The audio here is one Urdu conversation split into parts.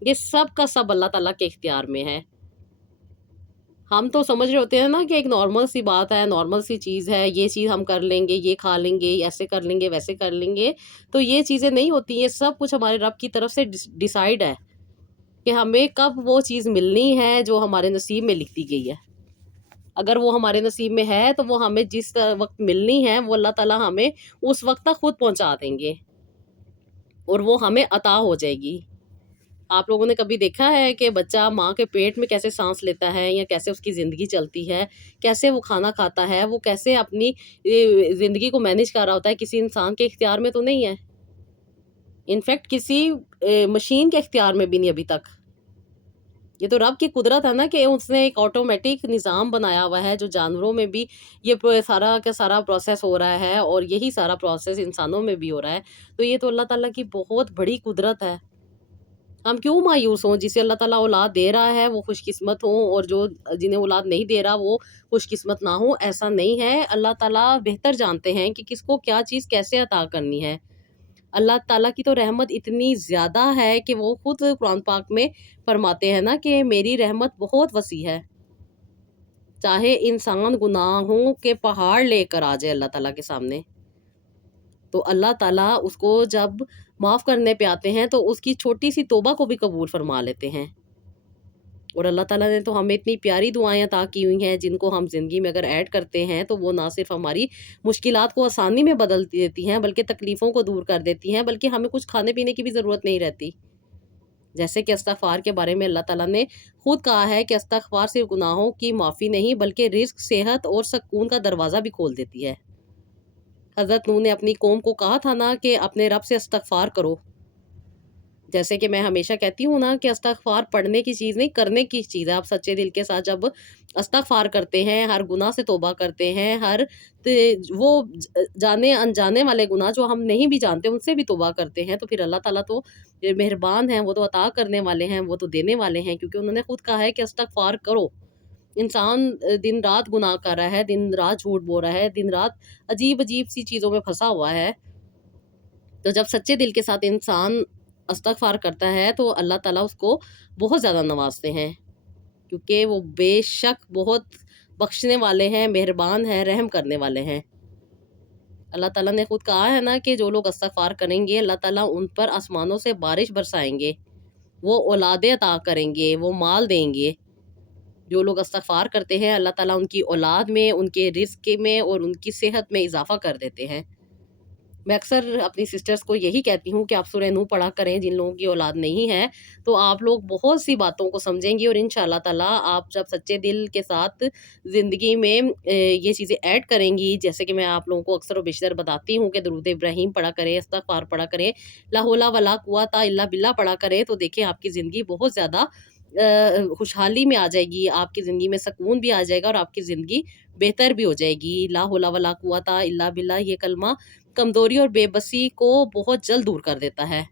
یہ سب کا سب اللہ تعالیٰ کے اختیار میں ہے۔ ہم تو سمجھ رہے ہوتے ہیں نا کہ ایک نارمل سی بات ہے، نارمل سی چیز ہے، یہ چیز ہم کر لیں گے، یہ کھا لیں گے، ایسے کر لیں گے، ویسے کر لیں گے، تو یہ چیزیں نہیں ہوتی۔ یہ سب کچھ ہمارے رب کی طرف سے ڈیسائیڈ ہے کہ ہمیں کب وہ چیز ملنی ہے جو ہمارے نصیب میں لکھی گئی ہے۔ اگر وہ ہمارے نصیب میں ہے تو وہ ہمیں جس وقت ملنی ہے وہ اللہ تعالیٰ ہمیں اس وقت تک خود پہنچا دیں گے اور وہ ہمیں عطا ہو جائے گی۔ آپ لوگوں نے کبھی دیکھا ہے کہ بچہ ماں کے پیٹ میں کیسے سانس لیتا ہے، یا کیسے اس کی زندگی چلتی ہے، کیسے وہ کھانا کھاتا ہے، وہ کیسے اپنی زندگی کو مینیج کر رہا ہوتا ہے؟ کسی انسان کے اختیار میں تو نہیں ہے، انفیکٹ کسی مشین کے اختیار میں بھی نہیں ابھی تک۔ یہ تو رب کی قدرت ہے نا کہ اس نے ایک آٹومیٹک نظام بنایا ہوا ہے، جو جانوروں میں بھی یہ سارا کا سارا پروسیس ہو رہا ہے، اور یہی سارا پروسیس انسانوں میں بھی ہو رہا ہے۔ تو یہ تو اللہ تعالیٰ کی بہت بڑی قدرت ہے۔ ہم کیوں مایوس ہوں؟ جسے اللہ تعالیٰ اولاد دے رہا ہے وہ خوش قسمت ہوں، اور جو جنہیں اولاد نہیں دے رہا وہ خوش قسمت نہ ہوں، ایسا نہیں ہے۔ اللہ تعالیٰ بہتر جانتے ہیں کہ کس کو کیا چیز کیسے عطا کرنی ہے۔ اللہ تعالیٰ کی تو رحمت اتنی زیادہ ہے کہ وہ خود قرآن پاک میں فرماتے ہیں نا کہ میری رحمت بہت وسیع ہے۔ چاہے انسان گناہوں کے پہاڑ لے کر آ جائے اللہ تعالیٰ کے سامنے، تو اللہ تعالیٰ اس کو جب معاف کرنے پہ آتے ہیں تو اس کی چھوٹی سی توبہ کو بھی قبول فرما لیتے ہیں۔ اور اللہ تعالیٰ نے تو ہمیں اتنی پیاری دعائیں عطا کی ہوئی ہیں جن کو ہم زندگی میں اگر ایڈ کرتے ہیں تو وہ نہ صرف ہماری مشکلات کو آسانی میں بدل دیتی ہیں، بلکہ تکلیفوں کو دور کر دیتی ہیں، بلکہ ہمیں کچھ کھانے پینے کی بھی ضرورت نہیں رہتی۔ جیسے کہ استغفار کے بارے میں اللہ تعالیٰ نے خود کہا ہے کہ استغفار صرف گناہوں کی معافی نہیں بلکہ رزق، صحت اور سکون کا دروازہ بھی کھول دیتی ہے۔ حضرت نوح نے اپنی قوم کو کہا تھا نا کہ اپنے رب سے استغفار کرو۔ جیسے کہ میں ہمیشہ کہتی ہوں نا کہ استغفار پڑھنے کی چیز نہیں، کرنے کی چیز ہے۔ آپ سچے دل کے ساتھ جب استغفار کرتے ہیں، ہر گناہ سے توبہ کرتے ہیں، ہر وہ جانے انجانے والے گناہ جو ہم نہیں بھی جانتے ان سے بھی توبہ کرتے ہیں، تو پھر اللہ تعالیٰ تو مہربان ہیں، وہ تو عطا کرنے والے ہیں، وہ تو دینے والے ہیں، کیونکہ انہوں نے خود کہا ہے کہ استغفار کرو۔ انسان دن رات گناہ کر رہا ہے، دن رات جھوٹ بول رہا ہے، دن رات عجیب عجیب سی چیزوں میں پھنسا ہوا ہے، تو جب سچے دل کے ساتھ انسان استغفار کرتا ہے تو اللہ تعالیٰ اس کو بہت زیادہ نوازتے ہیں، کیونکہ وہ بے شک بہت بخشنے والے ہیں، مہربان ہیں، رحم کرنے والے ہیں۔ اللہ تعالیٰ نے خود کہا ہے نا کہ جو لوگ استغفار کریں گے اللہ تعالیٰ ان پر آسمانوں سے بارش برسائیں گے، وہ اولادیں عطا کریں گے، وہ مال دیں گے۔ جو لوگ استغفار کرتے ہیں اللہ تعالیٰ ان کی اولاد میں، ان کے رزق میں اور ان کی صحت میں اضافہ کر دیتے ہیں۔ میں اکثر اپنی سسٹرز کو یہی کہتی ہوں کہ آپ سورہ نوح پڑھا کریں، جن لوگوں کی اولاد نہیں ہے تو آپ لوگ بہت سی باتوں کو سمجھیں گی، اور انشاءاللہ تعالیٰ آپ جب سچے دل کے ساتھ زندگی میں یہ چیزیں ایڈ کریں گی، جیسے کہ میں آپ لوگوں کو اکثر و بیشتر بتاتی ہوں کہ درود ابراہیم پڑھا کریں، استغفار پڑھا کریں، لا حول ولا قوت الا باللہ پڑھا کریں، تو دیکھیں آپ کی زندگی بہت زیادہ خوشحالی میں آ جائے گی، آپ کی زندگی میں سکون بھی آ جائے گا، اور آپ کی زندگی بہتر بھی ہو جائے گی۔ لا حول ولا قوت الا باللہ یہ کلمہ کمزوری اور بے بسی کو بہت جلد دور کر دیتا ہے۔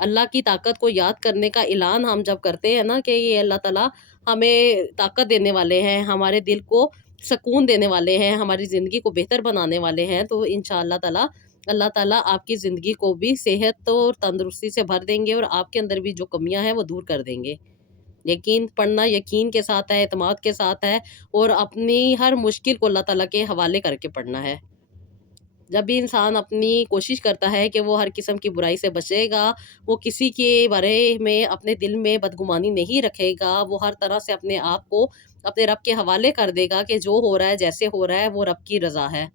اللہ کی طاقت کو یاد کرنے کا اعلان ہم جب کرتے ہیں نا کہ یہ اللہ تعالیٰ ہمیں طاقت دینے والے ہیں، ہمارے دل کو سکون دینے والے ہیں، ہماری زندگی کو بہتر بنانے والے ہیں، تو انشاءاللہ تعالیٰ اللہ تعالیٰ آپ کی زندگی کو بھی صحت اور تندرستی سے بھر دیں گے، اور آپ کے اندر بھی جو کمیاں ہیں وہ دور کر دیں گے۔ یقین پڑھنا یقین کے ساتھ ہے، اعتماد کے ساتھ ہے، اور اپنی ہر مشکل کو اللہ تعالیٰ کے حوالے کر کے پڑھنا ہے۔ جب بھی انسان اپنی کوشش کرتا ہے کہ وہ ہر قسم کی برائی سے بچے گا، وہ کسی کے بارے میں اپنے دل میں بدگمانی نہیں رکھے گا، وہ ہر طرح سے اپنے آپ کو اپنے رب کے حوالے کر دے گا کہ جو ہو رہا ہے جیسے ہو رہا ہے وہ رب کی رضا ہے،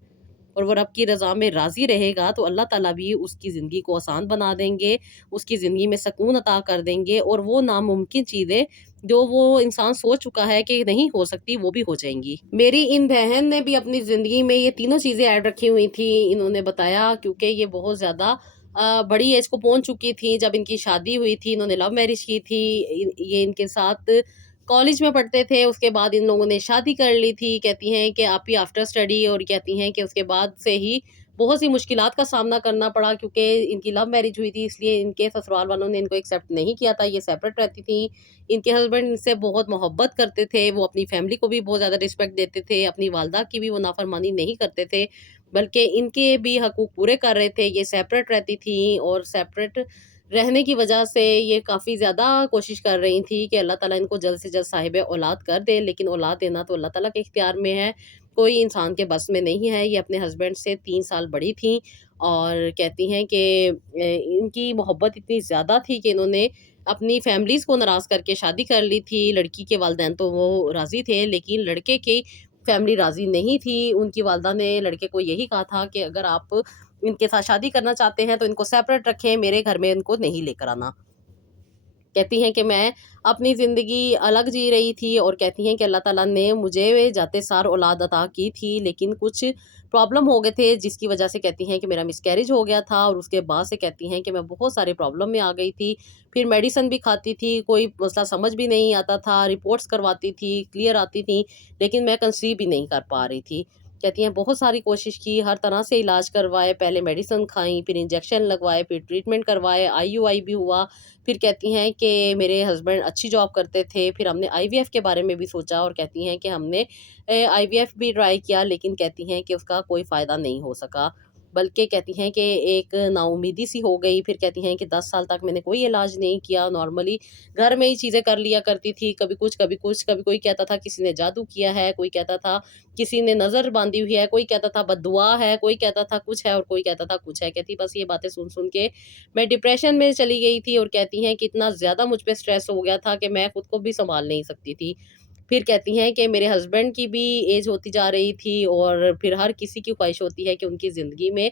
اور وہ رب کی رضا میں راضی رہے گا، تو اللہ تعالیٰ بھی اس کی زندگی کو آسان بنا دیں گے، اس کی زندگی میں سکون عطا کر دیں گے، اور وہ ناممکن چیزیں جو وہ انسان سوچ چکا ہے کہ نہیں ہو سکتی وہ بھی ہو جائیں گی۔ میری ان بہن نے بھی اپنی زندگی میں یہ تینوں چیزیں ایڈ رکھی ہوئی تھی، انہوں نے بتایا، کیونکہ یہ بہت زیادہ بڑی ایج کو پہنچ چکی تھی جب ان کی شادی ہوئی تھی، انہوں نے لو میرج کی تھی، یہ ان کے ساتھ کالج میں پڑھتے تھے، اس کے بعد ان لوگوں نے شادی کر لی تھی، کہتی ہیں کہ آپ ہی آفٹر اسٹڈی، اور کہتی ہیں کہ اس کے بعد سے ہی بہت سی مشکلات کا سامنا کرنا پڑا، کیونکہ ان کی لو میرج ہوئی تھی، اس لیے ان کے سسرال والوں نے ان کو ایکسیپٹ نہیں کیا تھا، یہ سیپریٹ رہتی تھیں۔ ان کے ہسبینڈ ان سے بہت محبت کرتے تھے، وہ اپنی فیملی کو بھی بہت زیادہ رسپیکٹ دیتے تھے، اپنی والدہ کی بھی وہ نافرمانی نہیں کرتے تھے، بلکہ ان کے بھی حقوق پورے کر رہے تھے۔ یہ سیپریٹ رہتی تھیں، اور سیپریٹ رہنے کی وجہ سے یہ کافی زیادہ کوشش کر رہی تھی کہ اللہ تعالیٰ ان کو جلد سے جلد صاحب اولاد کر دے، لیکن اولاد دینا تو اللہ تعالیٰ کے اختیار میں ہے، کوئی انسان کے بس میں نہیں ہے۔ یہ اپنے ہسبینڈ سے 3 سال بڑی تھیں اور کہتی ہیں کہ ان کی محبت اتنی زیادہ تھی کہ انہوں نے اپنی فیملیز کو ناراض کر کے شادی کر لی تھی۔ لڑکی کے والدین تو وہ راضی تھے، لیکن لڑکے کی فیملی راضی نہیں تھی۔ ان کی والدہ نے لڑکے کو یہی کہا تھا کہ اگر آپ ان کے ساتھ شادی کرنا چاہتے ہیں تو ان کو سیپریٹ رکھیں، میرے گھر میں ان کو نہیں لے کر آنا۔ کہتی ہیں کہ میں اپنی زندگی الگ جی رہی تھی اور کہتی ہیں کہ اللہ تعالیٰ نے مجھے جاتے سار اولاد عطا کی تھی، لیکن کچھ پرابلم ہو گئے تھے جس کی وجہ سے کہتی ہیں کہ میرا مس کیریج ہو گیا تھا، اور اس کے بعد سے کہتی ہیں کہ میں بہت سارے پرابلم میں آ گئی تھی۔ پھر میڈیسن بھی کھاتی تھی، کوئی مسئلہ سمجھ بھی نہیں آتا تھا، رپورٹس کرواتی تھی، کلیئر آتی تھیں، لیکن میں کنسیو بھی نہیں کر پا رہی تھی۔ کہتی ہیں بہت ساری کوشش کی، ہر طرح سے علاج کروائے، پہلے میڈیسن کھائیں، پھر انجیکشن لگوائے، پھر ٹریٹمنٹ کروائے، IUI بھی ہوا۔ پھر کہتی ہیں کہ میرے ہسبینڈ اچھی جاب کرتے تھے، پھر ہم نے IVF کے بارے میں بھی سوچا، اور کہتی ہیں کہ ہم نے IVF بھی ٹرائی کیا، لیکن کہتی ہیں کہ اس کا کوئی فائدہ نہیں ہو سکا، بلکہ کہتی ہیں کہ ایک نا امیدی سی ہو گئی۔ پھر کہتی ہیں کہ 10 سال تک میں نے کوئی علاج نہیں کیا، نارملی گھر میں ہی چیزیں کر لیا کرتی تھی، کبھی کچھ کبھی کچھ، کبھی کوئی کہتا تھا کسی نے جادو کیا ہے، کوئی کہتا تھا کسی نے نظر باندھی ہوئی ہے، کوئی کہتا تھا بد دعا ہے، کوئی کہتا تھا کچھ ہے اور کوئی کہتا تھا کچھ ہے۔ کہتی بس یہ باتیں سن سن کے میں ڈپریشن میں چلی گئی تھی، اور کہتی ہیں کہ اتنا زیادہ مجھ پہ سٹریس ہو گیا تھا کہ میں خود کو بھی سنبھال نہیں سکتی تھی۔ پھر کہتی ہیں کہ میرے ہسبینڈ کی بھی ایج ہوتی جا رہی تھی، اور پھر ہر کسی کی خواہش ہوتی ہے کہ ان کی زندگی میں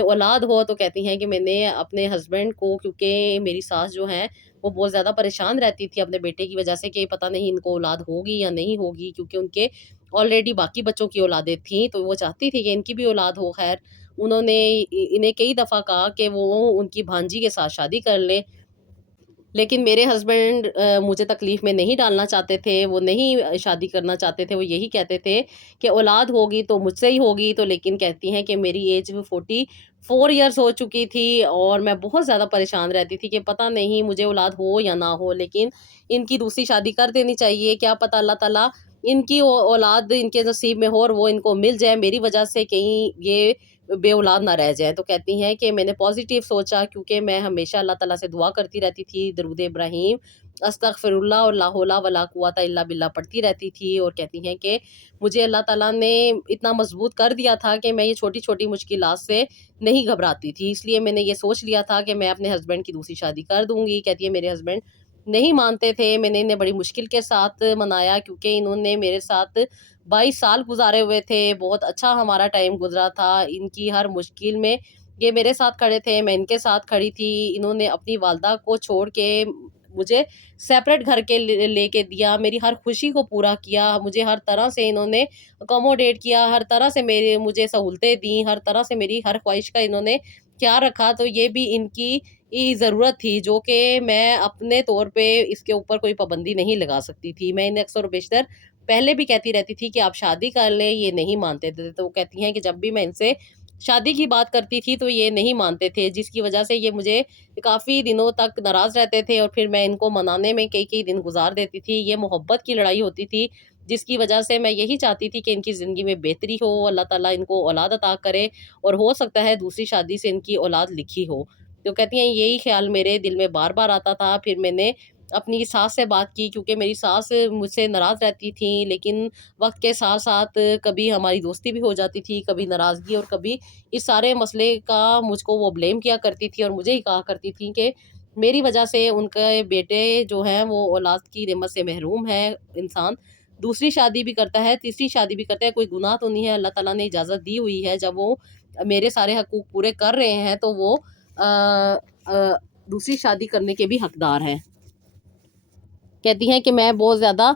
اولاد ہو، تو کہتی ہیں کہ میں نے اپنے ہسبینڈ کو، کیونکہ میری ساس جو ہیں وہ بہت زیادہ پریشان رہتی تھی اپنے بیٹے کی وجہ سے کہ پتہ نہیں ان کو اولاد ہوگی یا نہیں ہوگی، کیونکہ ان کے آلریڈی باقی بچوں کی اولادیں تھیں، تو وہ چاہتی تھی کہ ان کی بھی اولاد ہو۔ خیر انہوں نے انہیں کئی دفعہ کہا کہ وہ ان کی بھانجی کے ساتھ شادی کر لیں، لیکن میرے ہسبینڈ مجھے تکلیف میں نہیں ڈالنا چاہتے تھے، وہ نہیں شادی کرنا چاہتے تھے، وہ یہی کہتے تھے کہ اولاد ہوگی تو مجھ سے ہی ہوگی۔ تو لیکن کہتی ہیں کہ میری ایج 44 ایئرس ہو چکی تھی، اور میں بہت زیادہ پریشان رہتی تھی کہ پتہ نہیں مجھے اولاد ہو یا نہ ہو، لیکن ان کی دوسری شادی کر دینی چاہیے، کیا پتہ اللہ تعالیٰ ان کی اولاد ان کے نصیب میں ہو اور وہ ان کو مل جائے، میری وجہ سے کہیں یہ بے اولاد نہ رہ جائیں۔ تو کہتی ہیں کہ میں نے پازیٹیو سوچا، کیونکہ میں ہمیشہ اللہ تعالیٰ سے دعا کرتی رہتی تھی، درود ابراہیم، استغفر اللہ اور لا حول ولا قوت الا باللہ پڑھتی رہتی تھی، اور کہتی ہیں کہ مجھے اللہ تعالیٰ نے اتنا مضبوط کر دیا تھا کہ میں یہ چھوٹی چھوٹی مشکلات سے نہیں گھبراتی تھی، اس لیے میں نے یہ سوچ لیا تھا کہ میں اپنے ہسبینڈ کی دوسری شادی کر دوں گی۔ کہتی ہے میرے ہسبینڈ نہیں مانتے تھے، میں نے انہیں بڑی مشکل کے ساتھ منایا، کیونکہ انہوں نے میرے ساتھ 22 سال گزارے ہوئے تھے، بہت اچھا ہمارا ٹائم گزرا تھا، ان کی ہر مشکل میں یہ میرے ساتھ کھڑے تھے، میں ان کے ساتھ کھڑی تھی۔ انہوں نے اپنی والدہ کو چھوڑ کے مجھے سیپریٹ گھر کے لے کے دیا، میری ہر خوشی کو پورا کیا، مجھے ہر طرح سے انہوں نے اکوموڈیٹ کیا، ہر طرح سے مجھے سہولتیں دیں، ہر طرح سے میری ہر خواہش کا انہوں نے خیال رکھا۔ تو یہ بھی ان کی ضرورت تھی، جو کہ میں اپنے طور پہ اس کے اوپر کوئی پابندی نہیں لگا سکتی تھی۔ میں انہیں اکثر و بیشتر پہلے بھی کہتی رہتی تھی کہ آپ شادی کر لیں، یہ نہیں مانتے تھے۔ تو وہ کہتی ہیں کہ جب بھی میں ان سے شادی کی بات کرتی تھی تو یہ نہیں مانتے تھے، جس کی وجہ سے یہ مجھے کافی دنوں تک ناراض رہتے تھے، اور پھر میں ان کو منانے میں کئی کئی دن گزار دیتی تھی۔ یہ محبت کی لڑائی ہوتی تھی، جس کی وجہ سے میں یہی چاہتی تھی کہ ان کی زندگی میں بہتری ہو، اللہ تعالیٰ ان کو اولاد عطا کرے، اور ہو سکتا ہے دوسری شادی سے ان کی اولاد لکھی ہو۔ تو کہتی ہیں یہی خیال میرے دل میں بار بار آتا تھا۔ پھر میں نے اپنی ساس سے بات کی، کیونکہ میری ساس مجھ سے ناراض رہتی تھیں، لیکن وقت کے ساتھ ساتھ کبھی ہماری دوستی بھی ہو جاتی تھی، کبھی ناراضگی، اور کبھی اس سارے مسئلے کا مجھ کو وہ بلیم کیا کرتی تھی، اور مجھے ہی کہا کرتی تھی کہ میری وجہ سے ان کے بیٹے جو ہیں وہ اولاد کی نعمت سے محروم ہے۔ انسان دوسری شادی بھی کرتا ہے، تیسری شادی بھی کرتا ہے، کوئی گناہ تو نہیں ہے، اللہ تعالیٰ نے اجازت دی ہوئی ہے، جب وہ میرے سارے حقوق پورے کر رہے ہیں تو وہ دوسری شادی کرنے کے بھی حقدار ہیں۔ کہتی ہیں کہ میں بہت زیادہ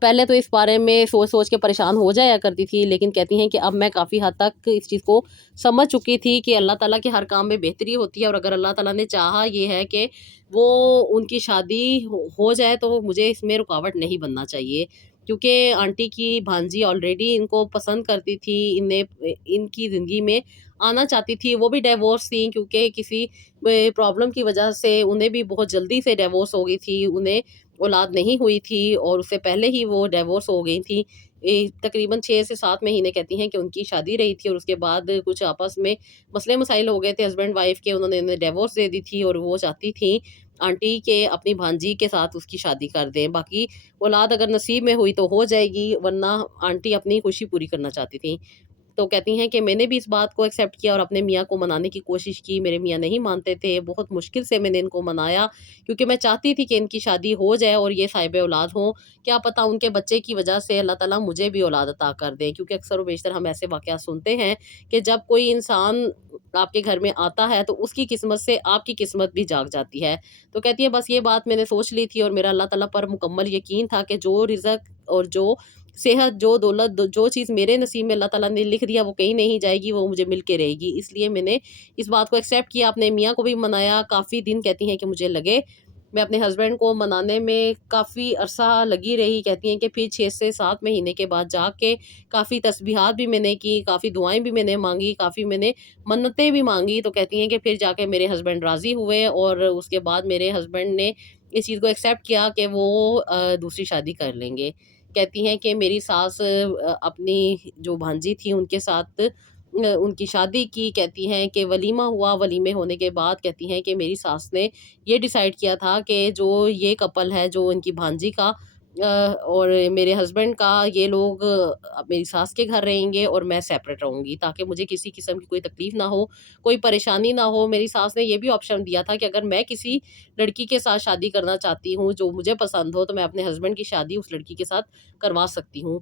پہلے تو اس بارے میں سوچ سوچ کے پریشان ہو جایا کرتی تھی، لیکن کہتی ہیں کہ اب میں کافی حد تک اس چیز کو سمجھ چکی تھی کہ اللہ تعالیٰ کے ہر کام میں بہتری ہوتی ہے، اور اگر اللہ تعالیٰ نے چاہا یہ ہے کہ وہ ان کی شادی ہو جائے تو مجھے اس میں رکاوٹ نہیں بننا چاہیے، کیونکہ آنٹی کی بھانجی آلریڈی ان کو پسند کرتی تھی، ان کی زندگی میں آنا چاہتی تھی، وہ بھی ڈیورس تھیں، کیونکہ کسی پرابلم کی وجہ سے انہیں بھی بہت جلدی سے ڈیورس ہو گئی تھی، انہیں اولاد نہیں ہوئی تھی، اور اس سے پہلے ہی وہ ڈیورس ہو گئی تھی۔ تقریباً 6 سے 7 مہینے کہتی ہیں کہ ان کی شادی رہی تھی، اور اس کے بعد کچھ آپس میں مسئلے مسائل ہو گئے تھے ہسبینڈ وائف کے، انہوں نے ڈیورس دے دی تھی، اور وہ چاہتی تھیں آنٹی کہ اپنی بھانجی کے ساتھ اس کی شادی کر دیں، باقی اولاد اگر نصیب میں ہوئی تو ہو جائے گی، ورنہ آنٹی اپنی خوشی پوری کرنا چاہتی تھیں۔ تو کہتی ہیں کہ میں نے بھی اس بات کو ایکسیپٹ کیا اور اپنے میاں کو منانے کی کوشش کی، میرے میاں نہیں مانتے تھے، بہت مشکل سے میں نے ان کو منایا، کیونکہ میں چاہتی تھی کہ ان کی شادی ہو جائے اور یہ صاحب اولاد ہوں، کیا پتہ ان کے بچے کی وجہ سے اللہ تعالیٰ مجھے بھی اولاد عطا کر دیں، کیونکہ اکثر و بیشتر ہم ایسے واقعات سنتے ہیں کہ جب کوئی انسان آپ کے گھر میں آتا ہے تو اس کی قسمت سے آپ کی قسمت بھی جاگ جاتی ہے۔ تو کہتی ہے بس یہ بات میں نے سوچ لی تھی، اور میرا اللہ تعالیٰ پر مکمل یقین تھا کہ جو رزق اور جو صحت، جو دولت، جو چیز میرے نصیب میں اللہ تعالیٰ نے لکھ دیا وہ کہیں نہیں جائے گی، وہ مجھے مل کے رہے گی، اس لیے میں نے اس بات کو ایکسیپٹ کیا، اپنے میاں کو بھی منایا، کافی دن کہتی ہیں کہ مجھے لگے، میں اپنے ہسبینڈ کو منانے میں کافی عرصہ لگی رہی، کہتی ہیں کہ پھر 6 سے 7 مہینے کے بعد جا کے کافی تسبیحات بھی میں نے کی، کافی دعائیں بھی میں نے مانگی، کافی میں نے منتیں بھی مانگی، تو کہتی ہیں کہ پھر جا کے میرے ہسبینڈ راضی ہوئے، اور اس کے بعد میرے ہسبینڈ نے اس چیز کو ایکسیپٹ کیا کہ وہ دوسری شادی کر لیں گے۔ کہتی ہیں کہ میری ساس اپنی جو بھانجی تھی ان کے ساتھ ان کی شادی کی، کہتی ہیں کہ ولیمہ ہوا، ولیمے ہونے کے بعد کہتی ہیں کہ میری ساس نے یہ ڈیسائیڈ کیا تھا کہ جو یہ کپل ہے، جو ان کی بھانجی کا اور میرے ہسبینڈ کا، یہ لوگ میری ساس کے گھر رہیں گے اور میں سیپریٹ رہوں گی، تاکہ مجھے کسی قسم کی کوئی تکلیف نہ ہو، کوئی پریشانی نہ ہو۔ میری ساس نے یہ بھی آپشن دیا تھا کہ اگر میں کسی لڑکی کے ساتھ شادی کرنا چاہتی ہوں جو مجھے پسند ہو، تو میں اپنے ہسبینڈ کی شادی اس لڑکی کے ساتھ کروا سکتی ہوں،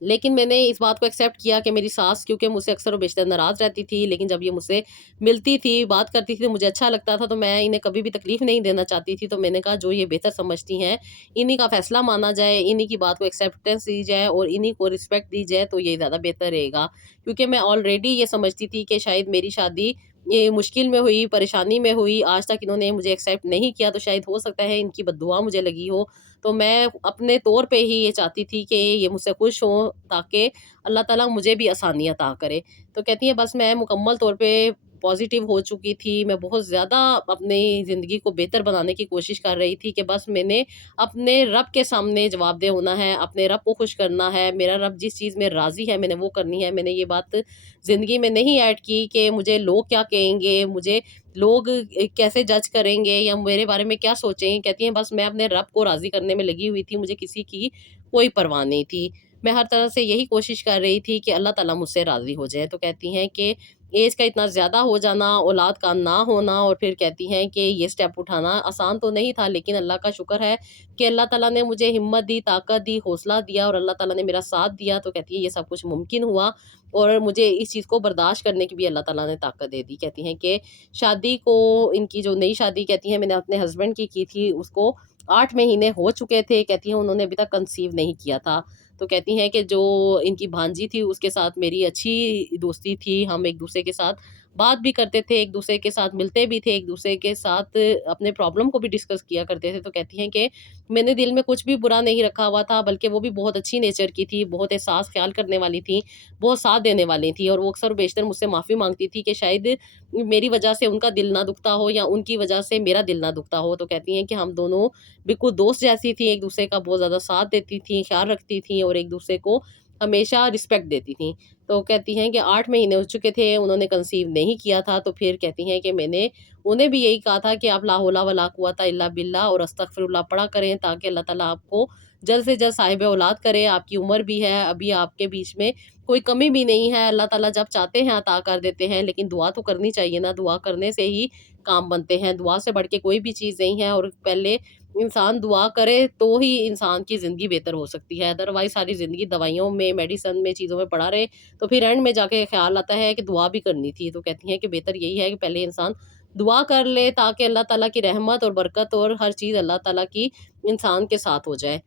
لیکن میں نے اس بات کو ایکسیپٹ کیا کہ میری ساس کیونکہ مجھ سے اکثر و بیشتر ناراض رہتی تھی، لیکن جب یہ مجھ سے ملتی تھی، بات کرتی تھی تو مجھے اچھا لگتا تھا، تو میں انہیں کبھی بھی تکلیف نہیں دینا چاہتی تھی، تو میں نے کہا جو یہ بہتر سمجھتی ہیں انہی کا فیصلہ مانا جائے، انہی کی بات کو ایکسیپٹنس دی جائے اور انہی کو رسپیکٹ دی جائے، تو یہ زیادہ بہتر رہے گا، کیونکہ میں آلریڈی یہ سمجھتی تھی کہ شاید میری شادی یہ مشکل میں ہوئی، پریشانی میں ہوئی، آج تک انہوں نے مجھے ایکسیپٹ نہیں کیا، تو شاید ہو سکتا ہے ان کی بد دعا مجھے لگی ہو، تو میں اپنے طور پہ ہی یہ چاہتی تھی کہ یہ مجھ سے خوش ہوں، تاکہ اللہ تعالیٰ مجھے بھی آسانی عطا کرے۔ تو کہتی ہیں بس میں مکمل طور پہ پازیٹیو ہو چکی تھی، میں بہت زیادہ اپنی زندگی کو بہتر بنانے کی کوشش کر رہی تھی کہ بس میں نے اپنے رب کے سامنے جواب دہ ہونا ہے، اپنے رب کو خوش کرنا ہے، میرا رب جس چیز میں راضی ہے میں نے وہ کرنی ہے، میں نے یہ بات زندگی میں نہیں ایڈ کی کہ مجھے لوگ کیا کہیں گے، مجھے لوگ کیسے جج کریں گے یا میرے بارے میں کیا سوچیں گے۔ کہتی ہیں بس میں اپنے رب کو راضی کرنے میں لگی ہوئی تھی، مجھے کسی کی کوئی پرواہ نہیں تھی، میں ہر طرح سے یہی کوشش کر رہی تھی کہ اللہ تعالیٰ مجھ سے راضی ہو جائے۔ تو کہتی ہیں کہ ایج کا اتنا زیادہ ہو جانا، اولاد کا نہ ہونا، اور پھر کہتی ہیں کہ یہ سٹیپ اٹھانا آسان تو نہیں تھا، لیکن اللہ کا شکر ہے کہ اللہ تعالیٰ نے مجھے ہمت دی، طاقت دی، حوصلہ دیا، اور اللہ تعالیٰ نے میرا ساتھ دیا، تو کہتی ہے یہ سب کچھ ممکن ہوا، اور مجھے اس چیز کو برداشت کرنے کی بھی اللہ تعالیٰ نے طاقت دے دی۔ کہتی ہیں کہ شادی کو ان کی جو نئی شادی کہتی ہیں میں نے اپنے ہسبینڈ کی تھی، اس کو 8 مہینے ہو چکے تھے، کہتی ہیں انہوں نے ابھی تک کنسیو نہیں کیا تھا، تو کہتی ہیں کہ جو ان کی بھانجی تھی اس کے ساتھ میری اچھی دوستی تھی، ہم ایک دوسرے کے ساتھ بات بھی کرتے تھے، ایک دوسرے کے ساتھ ملتے بھی تھے، ایک دوسرے کے ساتھ اپنے پرابلم کو بھی ڈسکس کیا کرتے تھے، تو کہتی ہیں کہ میں نے دل میں کچھ بھی برا نہیں رکھا ہوا تھا، بلکہ وہ بھی بہت اچھی نیچر کی تھی، بہت احساس خیال کرنے والی تھی، بہت ساتھ دینے والی تھی، اور وہ اکثر و بیشتر مجھ سے معافی مانگتی تھی کہ شاید میری وجہ سے ان کا دل نہ دکھتا ہو یا ان کی وجہ سے میرا دل نہ دکھتا ہو، تو کہتی ہیں کہ ہم دونوں بالکل دوست جیسی تھی، ایک دوسرے کا بہت زیادہ ساتھ دیتی تھیں، خیال رکھتی تھیں، اور ایک دوسرے کو ہمیشہ رسپیکٹ دیتی تھیں۔ تو کہتی ہیں کہ 8 مہینے ہو چکے تھے، انہوں نے کنسیو نہیں کیا تھا، تو پھر کہتی ہیں کہ میں نے انہیں بھی یہی کہا تھا کہ آپ لا حول ولا قوت الا باللہ اور استغفر اللہ پڑھا کریں، تاکہ اللہ تعالیٰ آپ کو جلد سے جلد صاحب اولاد کرے، آپ کی عمر بھی ہے، ابھی آپ کے بیچ میں کوئی کمی بھی نہیں ہے، اللہ تعالیٰ جب چاہتے ہیں عطا کر دیتے ہیں، لیکن دعا تو کرنی چاہیے نا، دعا کرنے سے ہی کام بنتے ہیں، دعا سے بڑھ کے کوئی بھی چیز نہیں ہے، اور پہلے انسان دعا کرے تو ہی انسان کی زندگی بہتر ہو سکتی ہے، ادروائز ساری زندگی دوائیوں میں، میڈیسن میں، چیزوں میں پڑا رہے تو پھر اینڈ میں جا کے خیال آتا ہے کہ دعا بھی کرنی تھی، تو کہتی ہیں کہ بہتر یہی ہے کہ پہلے انسان دعا کر لے، تاکہ اللہ تعالیٰ کی رحمت اور برکت اور ہر چیز اللہ تعالیٰ کی انسان کے ساتھ ہو جائے۔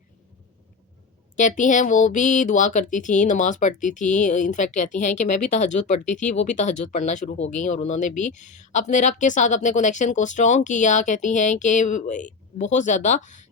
کہتی ہیں وہ بھی دعا کرتی تھی، نماز پڑھتی تھی، انفیکٹ کہتی ہیں کہ میں بھی تہجد پڑھتی تھی، وہ بھی تہجد پڑھنا شروع ہو گئیں، اور انہوں نے بھی اپنے رب کے ساتھ اپنے کنیکشن کو اسٹرانگ کیا، کہتی ہیں کہ بہت زیادہ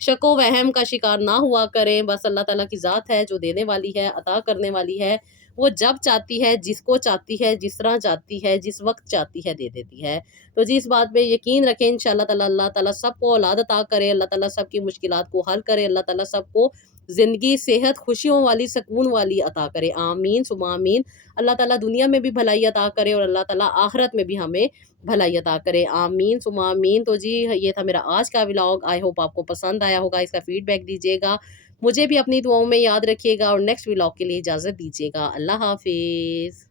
شک و وہم کا شکار نہ ہوا کریں، بس اللہ تعالیٰ کی ذات ہے جو دینے والی ہے، عطا کرنے والی ہے، وہ جب چاہتی ہے، جس کو چاہتی ہے، جس طرح چاہتی ہے، جس وقت چاہتی ہے دے دیتی ہے۔ تو جی اس بات پہ یقین رکھیں، انشاءاللہ تعالیٰ اللہ تعالیٰ سب کو اولاد عطا کرے، اللہ تعالیٰ سب کی مشکلات کو حل کرے، اللہ تعالیٰ سب کو زندگی صحت خوشیوں والی سکون والی عطا کرے، آمین ثم آمین۔ اللہ تعالیٰ دنیا میں بھی بھلائی عطا کرے اور اللہ تعالیٰ آخرت میں بھی ہمیں بھلائی عطا کرے، آمین ثم آمین۔ تو جی یہ تھا میرا آج کا ولاگ، آئی ہوپ آپ کو پسند آیا ہوگا، اس کا فیڈ بیک دیجیے گا، مجھے بھی اپنی دعاؤں میں یاد رکھیے گا، اور نیکسٹ ولاگ کے لیے اجازت دیجیے گا۔ اللہ حافظ۔